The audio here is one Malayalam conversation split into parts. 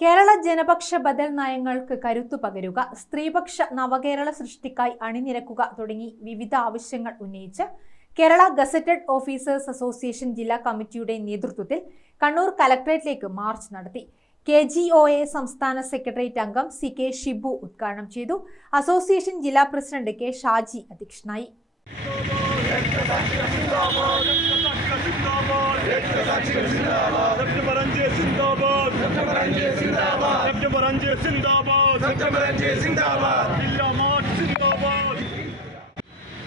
കേരള ജനപക്ഷ ബദൽ നയങ്ങൾക്ക് കരുത്തു പകരുക, സ്ത്രീപക്ഷ നവകേരള സൃഷ്ടിക്കായി അണിനിരക്കുക തുടങ്ങി വിവിധ ആവശ്യങ്ങൾ ഉന്നയിച്ച് കേരള ഗസറ്റഡ് ഓഫീസേഴ്സ് അസോസിയേഷൻ ജില്ലാ കമ്മിറ്റിയുടെ നേതൃത്വത്തിൽ കണ്ണൂർ കലക്ടറേറ്റിലേക്ക് മാർച്ച് നടത്തി. KGOA സംസ്ഥാന സെക്രട്ടേറിയറ്റ് അംഗം CK ഷിബു ഉദ്ഘാടനം ചെയ്തു. അസോസിയേഷൻ ജില്ലാ പ്രസിഡന്റ് K ഷാജി അധ്യക്ഷനായി.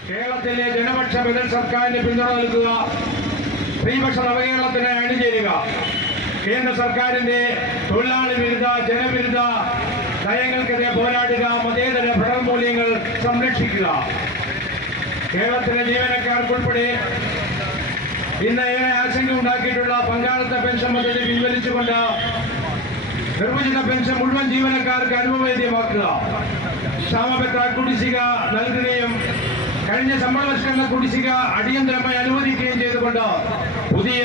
കേരളത്തിലെ ജനപക്ഷ ബദൽ സർക്കാരിന് പിന്തുണ നൽകുക, സ്ത്രീപക്ഷ നവകേരളത്തിന് അണിചേരുക, കേന്ദ്ര സർക്കാരിന്റെ തൊഴിലാളി വിരുദ്ധ ജനവിരുദ്ധ നയങ്ങൾക്കെതിരെ പോരാടുക, മതേതര ഫെഡറൽ മൂല്യങ്ങൾ സംരക്ഷിക്കുക. കേരളത്തിലെ ജീവനക്കാർക്കുൾപ്പെടെ ഇന്ന് ഏറെ ആശങ്ക ഉണ്ടാക്കിയിട്ടുള്ള പങ്കാളിത്ത പെൻഷൻ പദ്ധതി പിൻവലിച്ചുകൊണ്ട് നിർവചിത പെൻഷൻ മുഴുവൻ ജീവനക്കാർക്ക് അനുഭവവേദ്യമാക്കുക, ക്ഷാമബത്ത കുടിശ്ശിക നൽകുകയും കഴിഞ്ഞ ശമ്പളവൽക്കരണ കുടിശ്ശിക അടിയന്തരമായി അനുവദിക്കുകയും ചെയ്തുകൊണ്ട് പുതിയ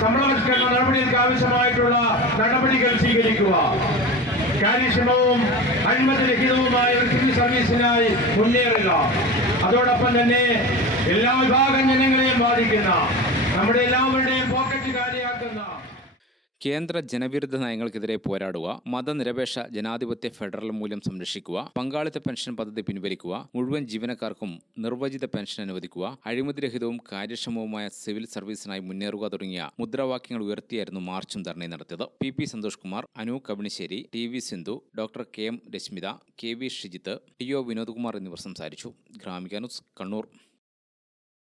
ശമ്പളവൽക്കരണ നടപടികൾക്ക് ആവശ്യമായിട്ടുള്ള നടപടികൾ സ്വീകരിക്കുക. കാര്യക്ഷമവും അഴിമതിരഹിതവുമായ ഒരു സിവിൽ സർവീസിനായി മുന്നേറുക. അതോടൊപ്പം തന്നെ എല്ലാ വിഭാഗം ജനങ്ങളെയും ബാധിക്കുന്ന നമ്മുടെ എല്ലാവരുടെയും പോക്കറ്റ് കാലിയാക്കുന്ന കേന്ദ്ര ജനവിരുദ്ധ നയങ്ങൾക്കെതിരെ പോരാടുക, മതനിരപേക്ഷ ജനാധിപത്യ ഫെഡറൽ മൂല്യം സംരക്ഷിക്കുക, പങ്കാളിത്ത പെൻഷൻ പദ്ധതി പിൻവലിക്കുക, മുഴുവൻ ജീവനക്കാർക്കും നിർവചിത പെൻഷൻ അനുവദിക്കുക, അഴിമതിരഹിതവും കാര്യക്ഷമവുമായ സിവിൽ സർവീസിനായി മുന്നേറുക തുടങ്ങിയ മുദ്രാവാക്യങ്ങൾ ഉയർത്തിയായിരുന്നു മാർച്ചും ധർണയും നടത്തിയത്. PP Santhosh Kumar, Anu കബണിശ്ശേരി, TV Sindhu, Dr. KM Rashmitha, KV Shijith, TO Vinod Kumar എന്നിവർ സംസാരിച്ചു. ഗ്രാമിക ന്യൂസ്, കണ്ണൂർ.